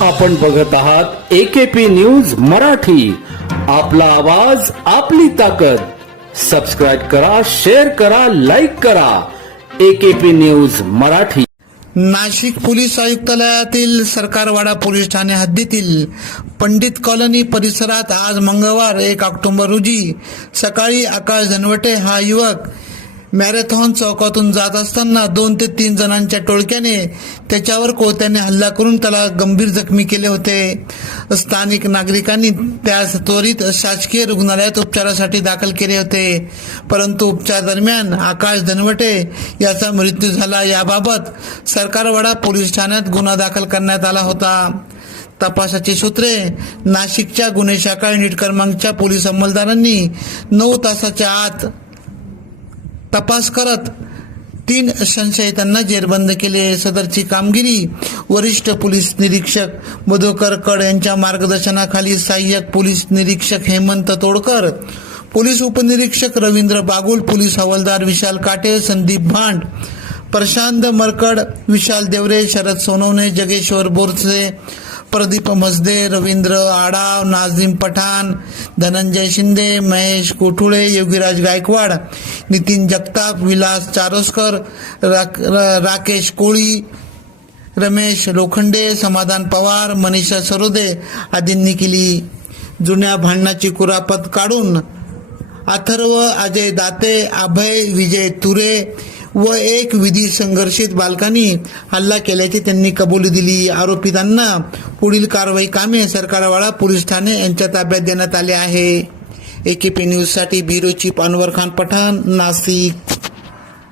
आपण बघत आहात एकेपी न्यूज मराठी. आपला आवाज आपली ताकद. सबस्क्राईब करा शेअर करा लाईक करा. AKP news Marathi. Nashik police आयुक्तालयातील Sarkarwada police ठाणे हद्दीतील पंडित कॉलनी परिसरात आज मंगळवार एक ऑक्टोबर रोजी सकाळी आकाश धनवटे हा युवक मॅरेथॉन चौकातून जात असताना दोन ते तीन जणांच्या टोळक्याने त्याच्यावर कोत्याने हल्ला करून त्याला गंभीर जखमी केले होते. स्थानिक नागरिकांनी त्यास त्वरित शासकीय रुग्णालयात उपचारासाठी दाखल केले होते. परंतु उपचार दरम्यान आकाश धनवटे याचा मृत्यू झाला. याबाबत सरकारवाडा पोलीस ठाण्यात गुन्हा दाखल करण्यात आला होता. तपासाची सूत्रे नाशिकच्या गुन्हे शाखा युनिट क्रमांकच्या पोलीस अंमलदारांनी नऊ तासाच्या आत तपास करत तीन संशयितांना जेरबंद केले. सदरची कामगिरी वरिष्ठ पोलीस निरीक्षक मधुकर कड यांच्या मार्गदर्शनाखाली सहाय्यक पोलीस निरीक्षक हेमंत तोडकर पोलीस उपनिरीक्षक रवींद्र बागुल पोलीस हवालदार विशाल काटे संदीप भांड प्रशांत मरकड विशाल देवरे शरद सोनवणे जगेश्वर बोरसे प्रदीप मसदे रवींद्र आडाव नाझीम पठाण धनंजय शिंदे महेश कोठुळे योगीराज गायकवाड नितीन जगताप विलास चारोस्कर राक- राकेश कोळी रमेश लोखंडे समाधान पवार मनीषा सरोदे आदींनी केली जुन्या भांडणाची कुरापत काढून अथर्व अजय दाते अभय विजय तुरे व एक विधी संघर्षित बालकांनी हल्ला केल्याची त्यांनी कबुली दिली. आरोपितांना पुढील कारवाई कामे सरकारवाडा पोलीस ठाणे यांच्या ताब्यात देण्यात आले आहे. एकेपी न्यूजसाठी ब्युरो चीफ अनवर खान पठाण नाशिक.